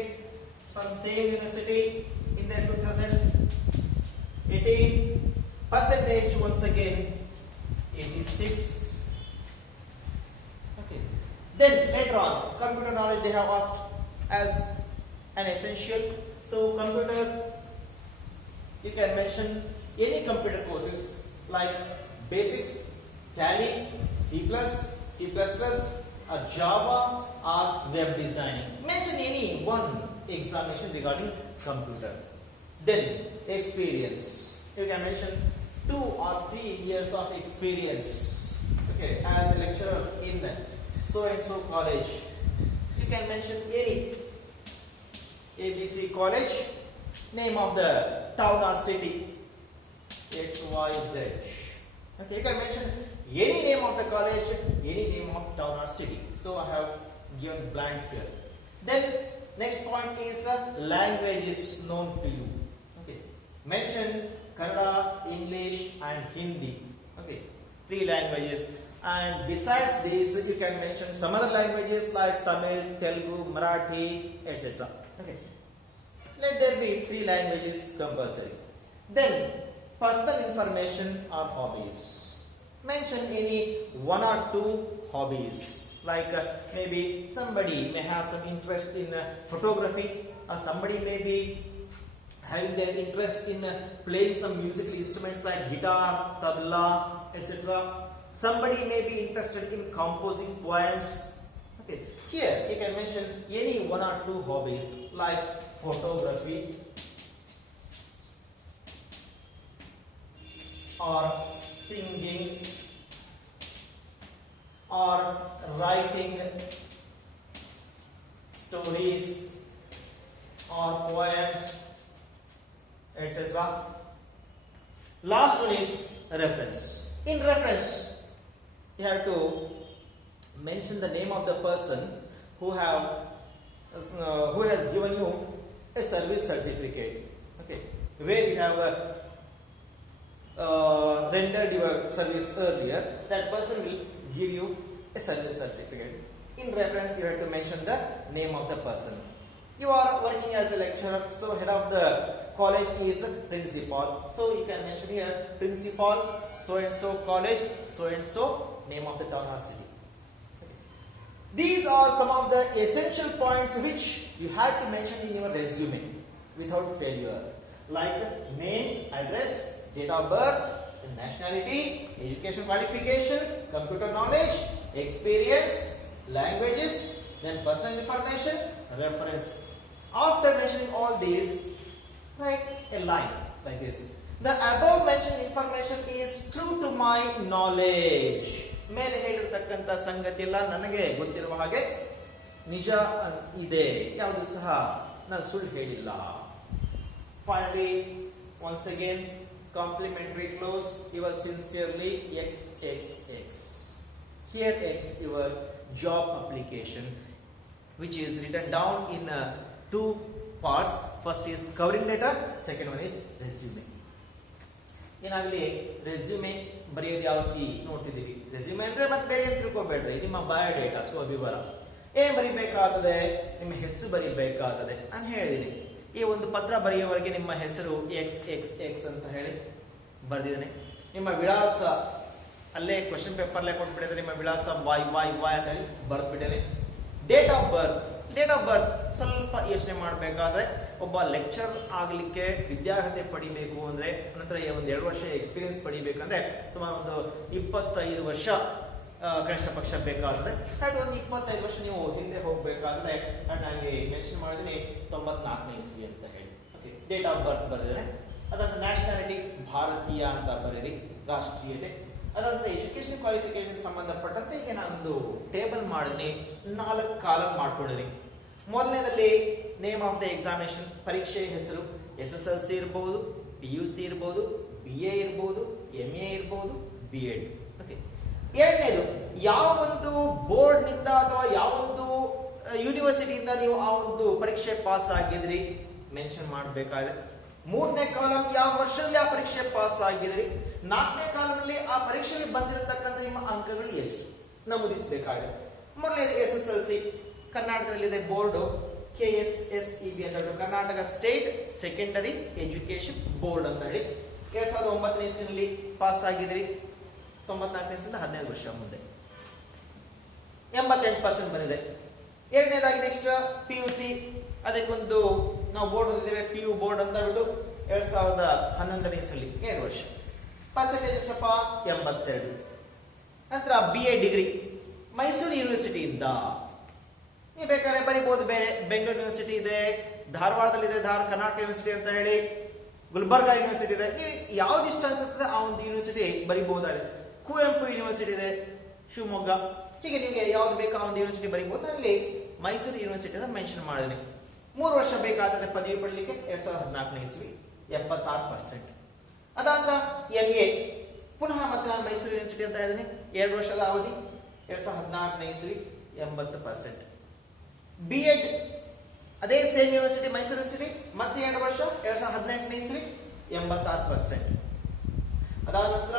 from same university in the 2018. Percentage once again 86. Okay. Then later on, computer knowledge they have asked as an essential. So computers, you can mention any computer courses like basics, Tally, C++, C++, or Java, or web designing. Mention any one examination regarding computer. Then experience. You can mention 2 or 3 years of experience. Okay, as a lecturer in so and so college. You can mention any ABC college, name of the town or city, XYZ. Okay, you can mention any name of the college, any name of town or city. So I have given blank here. Then next point is languages known to you. Okay, mention Kannada, English, and Hindi. Okay, 3 languages. And besides this, you can mention some other languages like Tamil, Telugu, Marathi, etc. Okay, let there be 3 languages compulsory. Then personal information or hobbies. Mention any 1 or 2 hobbies. Like maybe somebody may have some interest in photography, or somebody may be having their interest in playing some musical instruments like guitar, tabla, etc. Somebody may be interested in composing poems. Okay, here you can mention any 1 or 2 hobbies like photography or singing or writing stories or poems, etc. Last one is reference. In reference, you have to mention the name of the person who has given you a service certificate. Okay, where you have rendered your service earlier, that person will give you a service certificate. In reference, you have to mention the name of the person. You are working as a lecturer, so head of the college is principal. So you can mention here principal, so and so college, so and so name of the town or city. These are some of the essential points which you have to mention in your resume without failure, like name, address, date of birth, nationality, education qualification, computer knowledge, experience, languages, then personal information, reference. After mentioning all these, write a line like this. The above mentioned information is true to my knowledge. ಮೇಲೆ ಹೇಳಿರತಕ್ಕಂತ ಸಂಗತಿ ಎಲ್ಲ ನನಗೆ ಗೊತ್ತಿರುವ ಹಾಗೆ ನಿಜ ಇದೆ, ಯಾವುದು ಸಹ ನಾನು ಸುಳ್ಳು ಹೇಳಿಲ್ಲ. Finally, once again, complimentary close, yours sincerely, XXX. Here X your job application, which is written down in 2 parts. First is covering letter, second one is resume. ಏನಾಗಲಿ ರೆಸ್ಯೂಮೆ ಬರೆಯೋದು ಯಾವ ರೀತಿ ನೋಡ್ತಿದ್ದೀವಿ. ರೆಸ್ಯೂಮೆ ಅಂದ್ರೆ ಮತ್ತೆ ಬೇರೆ ಏನು ತಿಳ್ಕೊಬೇಡ್ರಿ, ನಿಮ್ಮ ಬಯೋಡೇಟಾ ಸ್ವವಿವರ ಏನ್ ಬರಿಬೇಕಾಗ್ತದೆ, ನಿಮ್ಮ ಹೆಸರು ಬರಿಬೇಕಾಗ್ತದೆ. ನಾನು ಹೇಳಿದ್ದೀನಿ, ಈ ಒಂದು ಪತ್ರ ಬರೆಯುವವರೆಗೆ ನಿಮ್ಮ ಹೆಸರು XXX ಅಂತ ಹೇಳಿ ಬರೆದಿದ್ದೇನೆ. ನಿಮ್ಮ ವಿಳಾಸ ಅಲ್ಲೇ ಕ್ವಶನ್ ಪೇಪರ್ಲೇ ಕೊಟ್ಬಿಟ್ಟಿದ್ರೆ ನಿಮ್ಮ ವಿಳಾಸ Y ಅಂತ ಹೇಳಿ ಬರ್ದ್ಬಿಟ್ಟೇನೆ. ಡೇಟ್ ಆಫ್ ಬರ್ತ್ ಸ್ವಲ್ಪ ಯೋಚನೆ ಮಾಡಬೇಕಾದ್ರೆ, ಒಬ್ಬ ಲೆಕ್ಚರ್ ಆಗಲಿಕ್ಕೆ ವಿದ್ಯಾರ್ಹತೆ ಪಡಿಬೇಕು ಅಂದ್ರೆ, ನಂತರ ಒಂದು 2 ವರ್ಷ ಎಕ್ಸ್ಪೀರಿಯನ್ಸ್ ಪಡಿಬೇಕಂದ್ರೆ ಸುಮಾರು ಒಂದು 25 ವರ್ಷ ಕನಿಷ್ಠ ಪಕ್ಷ ಬೇಕಾಗ್ತದೆ. ಹಾಗೆ ಒಂದು 25 ವರ್ಷ ನೀವು ಹಿಂದೆ ಹೋಗ್ಬೇಕಾದ್ರೆ ನಾನು ಮೆನ್ಷನ್ ಮಾಡಿದ್ದೀನಿ 94ನೇ ಇಸ್ವಿ ಅಂತ ಹೇಳಿ. ಓಕೆ, ಡೇಟ್ ಆಫ್ ಬರ್ತ್ ಬರೆದಿದ್ರೆ, ಅದಂತ ನ್ಯಾಷನಾಲಿಟಿ ಭಾರತೀಯ ಅಂತ ಬರೀರಿ. ರಾಷ್ಟ್ರೀಯತೆ. ಅದಾದ್ರೆ ಎಜುಕೇಶನ್ ಕ್ವಾಲಿಫಿಕೇಶನ್ ಸಂಬಂಧಪಟ್ಟಂತೆ ಈಗ ನಾನೊಂದು ಟೇಬಲ್ ಮಾಡಿದೀನಿ, 4 ಕಾಲಮ್ ಮಾಡ್ಕೊಂಡಿದ್ದೀನಿ. ಮೊದಲನೇದಲ್ಲಿ ನೇಮ್ ಆಫ್ ದ ಎಕ್ಸಾಮಿನೇಷನ್, ಪರೀಕ್ಷೆಯ ಹೆಸರು. SSLC ಇರಬಹುದು, PUC ಇರಬಹುದು, BA ಇರಬಹುದು, MA ಇರಬಹುದು, B.Ed. ಓಕೆ. ಎರಡನೇದು ಯಾವ ಒಂದು ಬೋರ್ಡ್ ನಿಂದ ಅಥವಾ ಯಾವ ಒಂದು ಯೂನಿವರ್ಸಿಟಿಯಿಂದ ನೀವು ಆ ಒಂದು ಪರೀಕ್ಷೆ ಪಾಸ್ ಆಗಿದ್ರಿ ಮೆನ್ಷನ್ ಮಾಡಬೇಕಾಗಿದೆ. ಮೂರನೇ ಕಾಲಮ್ ಯಾವ ವರ್ಷದಲ್ಲಿ ಆ ಪರೀಕ್ಷೆ ಪಾಸ್ ಆಗಿದ್ರಿ. ನಾಲ್ಕನೇ ಕಾಲದಲ್ಲಿ ಆ ಪರೀಕ್ಷೆಯಲ್ಲಿ ಬಂದಿರತಕ್ಕಂಥ ನಿಮ್ಮ ಅಂಕಗಳು ಎಷ್ಟು ನಮೂದಿಸಬೇಕಾಗಿದೆ. ಮೊದಲನೇದು SSLC, ಕರ್ನಾಟಕದಲ್ಲಿದೆ ಬೋರ್ಡ್ KSSEB ಅಂತ ಹೇಳಿ, Karnataka state secondary education board ಅಂತ ಹೇಳಿ. 2009 ಇಸ್ವಿನಲ್ಲಿ ಪಾಸ್ ಆಗಿದ್ರಿ, 94 ಇಸ್ವಿಯಿಂದ 15 ವರ್ಷ ಮುಂದೆ 88% ಬಂದಿದೆ. ಎರಡನೇದಾಗಿ ನೆಕ್ಸ್ಟ್ PUC, ಅದಕ್ಕೊಂದು ನಾವು ಬೋರ್ಡ್ ಹೊಂದಿದ್ದೇವೆ PU ಬೋರ್ಡ್ ಅಂತ ಹೇಳ್ಬಿಟ್ಟು 2011 ಇಸ್ವಿಯಲ್ಲಿ 2 ವರ್ಷ. ಪರ್ಸೆಂಟೇಜ್ ಎಷ್ಟಪ್ಪ? 82. ನಂತರ BA ಡಿಗ್ರಿ ಮೈಸೂರು ಯೂನಿವರ್ಸಿಟಿಯಿಂದ ನೀವು ಬೇಕಾದ್ರೆ ಬರಿಬಹುದು. ಬೆಂಗಳೂರು ಯೂನಿವರ್ಸಿಟಿ ಇದೆ, ಧಾರವಾಡದಲ್ಲಿದೆ ಕರ್ನಾಟಕ ಯೂನಿವರ್ಸಿಟಿ ಅಂತ ಹೇಳಿ, ಗುಲ್ಬರ್ಗಾ ಯೂನಿವರ್ಸಿಟಿ ಇದೆ. ನೀವು ಯಾವ್ದು ಇಷ್ಟ ಅನ್ಸುತ್ತೆ ಆ ಒಂದು ಯೂನಿವರ್ಸಿಟಿ ಬರಿಬಹುದಾಗಿದೆ. ಕುವೆಂಪು ಯೂನಿವರ್ಸಿಟಿ ಇದೆ ಶಿವಮೊಗ್ಗ. ಹೀಗೆ ನಿಮಗೆ ಯಾವ್ದು ಬೇಕಾ ಒಂದು ಯೂನಿವರ್ಸಿಟಿ ಬರಿಬಹುದು. ಅಲ್ಲಿ ಮೈಸೂರು ಯೂನಿವರ್ಸಿಟಿ ಅಂತ ಮೆನ್ಷನ್ ಮಾಡಿದ್ದೀನಿ. 3 ವರ್ಷ ಬೇಕಾಗ್ತದೆ ಪದವಿ ಪಡಲಿಕ್ಕೆ. 2014 ಇಸ್ವಿ 76%. ಅದಾದ MA ಪುನಃ ಮತ್ತೆ ನಾನು ಮೈಸೂರು ಯೂನಿವರ್ಸಿಟಿ ಅಂತ ಹೇಳಿದ್ದೀನಿ, 2 ವರ್ಷದ ಅವಧಿ, 2014 ಇಸ್ವಿ 80%. B.Ed ಅದೇ ಸೇಮ್ ಯೂನಿವರ್ಸಿಟಿ ಮೈಸೂರು ಯೂನಿವರ್ಸಿಟಿ, ಮತ್ತೆ 2 ವರ್ಷ, 2018 ಇಸ್ವಿ 86%. ಅದಾದ ನಂತರ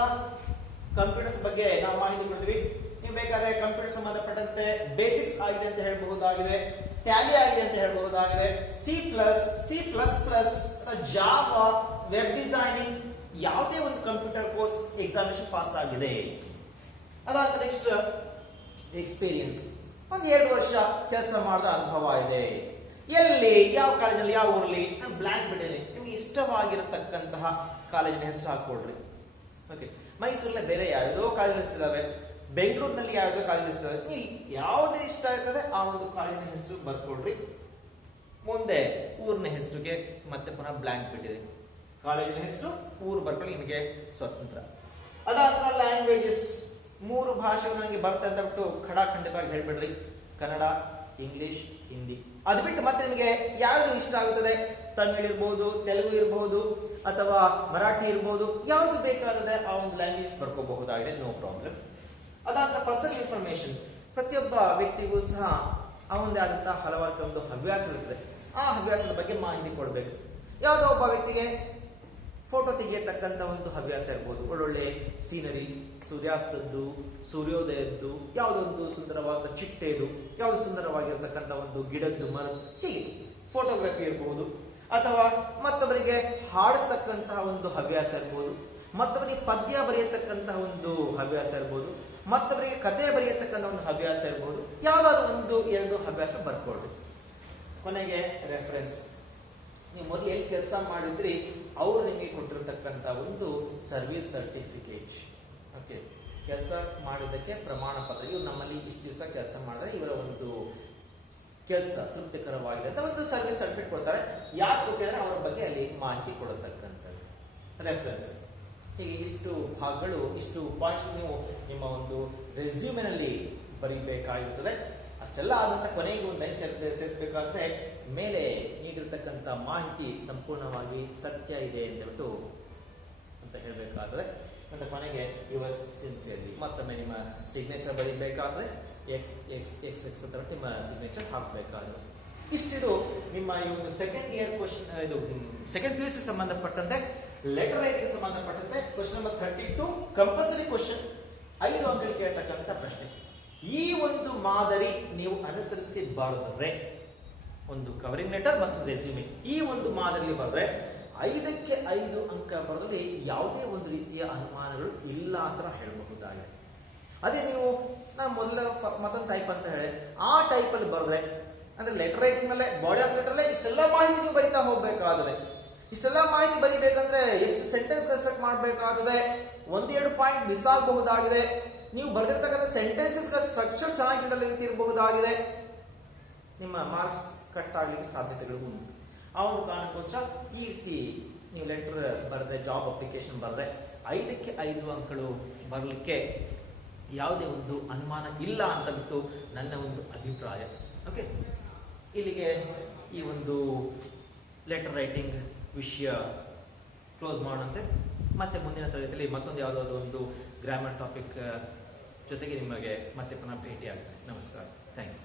ಕಂಪ್ಯೂಟರ್ಸ್ ಬಗ್ಗೆ ನಾವು ಮಾಹಿತಿ ಕೊಡ್ತೀವಿ. ನೀವು ಬೇಕಾದ್ರೆ ಕಂಪ್ಯೂಟರ್ ಸಂಬಂಧಪಟ್ಟಂತೆ ಬೇಸಿಕ್ಸ್ ಆಗಿದೆ ಅಂತ ಹೇಳಬಹುದಾಗಿದೆ, ಟ್ಯಾಲಿ ಆಗಿದೆ ಅಂತ ಹೇಳಬಹುದಾಗಿದೆ, C++, ಜಾವಾ, ವೆಬ್ ಡಿಸೈನಿಂಗ್, ಯಾವುದೇ ಒಂದು ಕಂಪ್ಯೂಟರ್ ಕೋರ್ಸ್ ಎಕ್ಸಾಮಿನೇಷನ್ ಪಾಸ್ ಆಗಿದೆ. ಅದಾದ ನೆಕ್ಸ್ಟ್ ಎಕ್ಸ್ಪೀರಿಯನ್ಸ್, 1-2 ವರ್ಷ ಕೆಲಸ ಮಾಡಿದ ಅನುಭವ ಇದೆ. ಎಲ್ಲಿ, ಯಾವ ಕಾಲೇಜಲ್ಲಿ, ಯಾವ ಊರಲ್ಲಿ, ನಾನು ಬ್ಲಾಂಕ್ ಬಿಟ್ಟಿದ್ದೀನಿ. ನಿಮಗೆ ಇಷ್ಟವಾಗಿರತಕ್ಕಂತಹ ಕಾಲೇಜಿನ ಹೆಸರು ಹಾಕೊಡ್ರಿ. ಓಕೆ. ಮೈಸೂರಲ್ಲೇ ಬೇರೆ ಯಾವುದೋ ಕಾಲೇಜಸ್ ಇದಾವೆ, ಬೆಂಗಳೂರಿನಲ್ಲಿ ಯಾವುದೋ ಕಾಲೇಜಸ್ ಇದಾವೆ. ನೀವು ಯಾವುದೇ ಇಷ್ಟ ಆಗ್ತದೆ ಆ ಒಂದು ಕಾಲೇಜಿನ ಹೆಸರು ಬರ್ಕೊಡ್ರಿ. ಮುಂದೆ ಊರಿನ ಹೆಸರಿಗೆ ಮತ್ತೆ ಪುನಃ ಬ್ಲಾಂಕ್ ಬಿಟ್ಟಿದೆ. ಕಾಲೇಜಿನ ಹೆಸರು, ಊರು ಬರ್ಕೊಳ್ಳಿ, ನಿಮಗೆ ಸ್ವತಂತ್ರ. ಅದಾದ ಲ್ಯಾಂಗ್ವೇಜಸ್, 3 ಭಾಷೆಗಳು ನನಗೆ ಬರುತ್ತೆ ಅಂತ ಬಿಟ್ಟು ಖಡಾಖಂಡಿತವಾಗಿ ಹೇಳ್ಬಿಡ್ರಿ. ಕನ್ನಡ, ಇಂಗ್ಲಿಷ್, ಹಿಂದಿ. ಅದು ಬಿಟ್ಟು ಮತ್ತೆ ನಿಮಗೆ ಯಾವುದು ಇಷ್ಟ ಆಗುತ್ತದೆ, ತಮಿಳ್ ಇರ್ಬೋದು, ತೆಲುಗು ಇರಬಹುದು, ಅಥವಾ ಮರಾಠಿ ಇರಬಹುದು, ಯಾವುದು ಬೇಕಾದರೆ ಆ ಒಂದು ಲ್ಯಾಂಗ್ವೇಜ್ ಬರ್ಕೋಬಹುದಾಗಿದೆ, ನೋ ಪ್ರಾಬ್ಲಮ್. ಅದಾದ ಪರ್ಸನಲ್ ಇನ್ಫಾರ್ಮೇಶನ್, ಪ್ರತಿಯೊಬ್ಬ ವ್ಯಕ್ತಿಗೂ ಸಹ ಅವನದೇ ಆದಂತಹ ಹಲವಾರು ಒಂದು ಹವ್ಯಾಸಗಳಿರ್ತದೆ. ಆ ಹವ್ಯಾಸದ ಬಗ್ಗೆ ಮಾಹಿತಿ ಕೊಡಬೇಕು. ಯಾವುದೋ ಒಬ್ಬ ವ್ಯಕ್ತಿಗೆ ಫೋಟೋ ತೆಗೆಯತಕ್ಕಂಥ ಒಂದು ಹವ್ಯಾಸ ಇರ್ಬೋದು, ಒಳ್ಳೊಳ್ಳೆ ಸೀನರಿ, ಸೂರ್ಯಾಸ್ತದ್ದು, ಸೂರ್ಯೋದಯದ್ದು, ಯಾವುದೊಂದು ಸುಂದರವಾದ ಚಿಟ್ಟೆದು, ಯಾವುದು ಸುಂದರವಾಗಿರ್ತಕ್ಕಂಥ ಒಂದು ಗಿಡದ್ದು, ಮರ, ಹೀಗೆ ಫೋಟೋಗ್ರಫಿ ಇರಬಹುದು. ಅಥವಾ ಮತ್ತೊಬ್ಬರಿಗೆ ಹಾಡತಕ್ಕಂತಹ ಒಂದು ಹವ್ಯಾಸ ಇರ್ಬೋದು, ಮತ್ತೊಬ್ಬರಿಗೆ ಪದ್ಯ ಬರೆಯತಕ್ಕಂತಹ ಒಂದು ಹವ್ಯಾಸ ಇರ್ಬೋದು, ಮತ್ತೊಬ್ಬರಿಗೆ ಕಥೆ ಬರೆಯತಕ್ಕಂಥ ಒಂದು ಹವ್ಯಾಸ ಇರ್ಬೋದು. ಯಾವ್ದಾದ್ರು 1-2 ಹವ್ಯಾಸ ಬರ್ಕೊಳ್ರಿ. ಕೊನೆಗೆ ರೆಫರೆನ್ಸ್, ನೀವು ಮೊದಲು ಎಲ್ಲಿ ಕೆಲಸ ಮಾಡಿದ್ರಿ ಅವರು ನಿಮಗೆ ಕೊಟ್ಟಿರತಕ್ಕಂಥ ಒಂದು ಸರ್ವಿಸ್ ಸರ್ಟಿಫಿಕೇಟ್. ಓಕೆ. ಕೆಲಸ ಮಾಡಿದ್ದಕ್ಕೆ ಪ್ರಮಾಣ ಪತ್ರ, ಇವ್ರು ನಮ್ಮಲ್ಲಿ ಇಷ್ಟು ದಿವಸ ಕೆಲಸ ಮಾಡಿದ್ರೆ ಇವರ ಒಂದು ಕೆಲಸ ತೃಪ್ತಿಕರವಾಗಿದೆ ಅಂತ ಒಂದು ಸರ್ವಿಸ್ ಸರ್ಟಿಫಿಕೇಟ್ ಕೊಡ್ತಾರೆ. ಯಾರು ಕೊಟ್ಟಿದ್ದಾರೆ ಅವರ ಬಗ್ಗೆ ಅಲ್ಲಿ ಮಾಹಿತಿ ಕೊಡತಕ್ಕಂಥದ್ದು ರೆಫರೆನ್ಸ್. ಹೀಗೆ ಇಷ್ಟು ಭಾಗಗಳು, ಇಷ್ಟು ಪಾಯಿಂಟ್ಸ್ ನೀವು ನಿಮ್ಮ ಒಂದು ರೆಸ್ಯೂಮೆನಲ್ಲಿ ಬರೀಬೇಕಾಗಿರುತ್ತದೆ. ಅಷ್ಟೆಲ್ಲ ಆದ ನಂತರ ಕೊನೆಗೆ ಒಂದು ಲೈನ್ ಸೇರಿಸಬೇಕಾದ್ರೆ ಮೇಲೆ ನೀಡಿರ್ತಕ್ಕಂಥ ಮಾಹಿತಿ ಸಂಪೂರ್ಣವಾಗಿ ಸತ್ಯ ಇದೆ ಅಂತ ಹೇಳ್ಬಿಟ್ಟು ಅಂತ ಹೇಳಬೇಕಾದ್ರೆ, ಮತ್ತೆ ಕೊನೆಗೆ ಯುವರ್ಸ್ ಸಿನ್ಸಿಯರ್ಲಿ ಮತ್ತೊಮ್ಮೆ ನಿಮ್ಮ ಸಿಗ್ನೇಚರ್ ಬರೀಬೇಕಾದ್ರೆ ಎಕ್ಸ್ ಅಂತ ನಿಮ್ಮ ಸಿಗ್ನೇಚರ್ ಹಾಕಬೇಕಾದ್ರೆ. ಇಷ್ಟಿದು ನಿಮ್ಮ ಈ ಒಂದು ಸೆಕೆಂಡ್ ಇಯರ್ ಕ್ವಶನ್, ಇದು ಸೆಕೆಂಡ್ PUC ಸಂಬಂಧಪಟ್ಟಂತೆ ಲೆಟರ್ ರೈಟಿಂಗ್ ಸಂಬಂಧಪಟ್ಟಂತೆ ಕ್ವಶನ್ ನಂಬರ್ 32 ಕಂಪಲ್ಸರಿ ಕ್ವಶನ್, 5 ಅಂಕಗಳಿಗೆ ಕೇಳ್ತಕ್ಕಂಥ ಪ್ರಶ್ನೆ. ಈ ಒಂದು ಮಾದರಿ ನೀವು ಅನುಸರಿಸಿ ಬರೆದ್ರೆ, ಒಂದು ಕವರಿಂಗ್ ಲೆಟರ್ ಮತ್ತು ರೆಸ್ಯೂಮೆ, ಈ ಒಂದು ಮಾದರಿಯಲ್ಲಿ ಬರೆದ್ರೆ 5ಕ್ಕೆ 5 ಅಂಕ ಬರೋದ್ರಲ್ಲಿ ಯಾವುದೇ ಒಂದು ರೀತಿಯ ಅನುಮಾನಗಳು ಇಲ್ಲ ಅಂತ ಹೇಳಬಹುದಾಗಿದೆ. ಅದೇ ನೀವು ನಾನು ಮತ್ತೊಂದು ಟೈಪ್ ಅಂತ ಹೇಳಿ ಆ ಟೈಪ್ ಅಲ್ಲಿ ಬರೆದ್ರೆ, ಅಂದ್ರೆ ಲೆಟರ್ ರೈಟಿಂಗ್ ನಲ್ಲೇ ಬಾಡಿ ಆಫ್ ಲೆಟರ್ ಅಲ್ಲೇ ಇಷ್ಟೆಲ್ಲ ಮಾಹಿತಿ ನೀವು ಬರಿತಾ ಹೋಗ್ಬೇಕಾದ್ರೆ, ಇಷ್ಟೆಲ್ಲ ಮಾಹಿತಿ ಬರಿಬೇಕಂದ್ರೆ ಎಷ್ಟು ಸೆಂಟೆನ್ಸ್ ಕನ್ಸ್ಟ್ರಕ್ಟ್ ಮಾಡಬೇಕಾಗಿದೆ, 1-2 ಪಾಯಿಂಟ್ ಮಿಸ್ ಆಗಬಹುದಾಗಿದೆ. ನೀವು ಬರೆದಿರ್ತಕ್ಕಂಥ ಸೆಂಟೆನ್ಸಸ್ ಸ್ಟ್ರಕ್ಚರ್ ಚೆನ್ನಾಗಿಲ್ಲದ ರೀತಿ ಇರಬಹುದಾಗಿದೆ. ನಿಮ್ಮ ಮಾರ್ಕ್ಸ್ ಕಟ್ ಆಗಲಿಕ್ಕೆ ಸಾಧ್ಯತೆಗಳು ಉಂಟು. ಆ ಒಂದು ಕಾರಣಕ್ಕೋಸ್ಕರ ಈ ರೀತಿ ನೀವು ಲೆಟರ್ ಬರೆದ್ರೆ, ಜಾಬ್ ಅಪ್ಲಿಕೇಶನ್ ಬರೆದ್ರೆ 5ಕ್ಕೆ 5 ಅಂಕಗಳು ಬರಲಿಕ್ಕೆ ಯಾವುದೇ ಒಂದು ಅನುಮಾನ ಇಲ್ಲ ಅಂತ ಬಿಟ್ಟು ನನ್ನ ಒಂದು ಅಭಿಪ್ರಾಯ. ಓಕೆ, ಇಲ್ಲಿಗೆ ಈ ಒಂದು ಲೆಟರ್ ರೈಟಿಂಗ್ ವಿಷಯ ಕ್ಲೋಸ್ ಮಾಡೋಣಂತೆ. ಮತ್ತೆ ಮುಂದಿನ ತರಗತಿಯಲ್ಲಿ ಮತ್ತೊಂದು ಯಾವುದಾದ್ರು ಒಂದು ಗ್ರಾಮರ್ ಟಾಪಿಕ್ ಜೊತೆಗೆ ನಿಮಗೆ ಮತ್ತೆ ಪುನಃ ಭೇಟಿ ಆಗುತ್ತೆ. ನಮಸ್ಕಾರ. Thank you.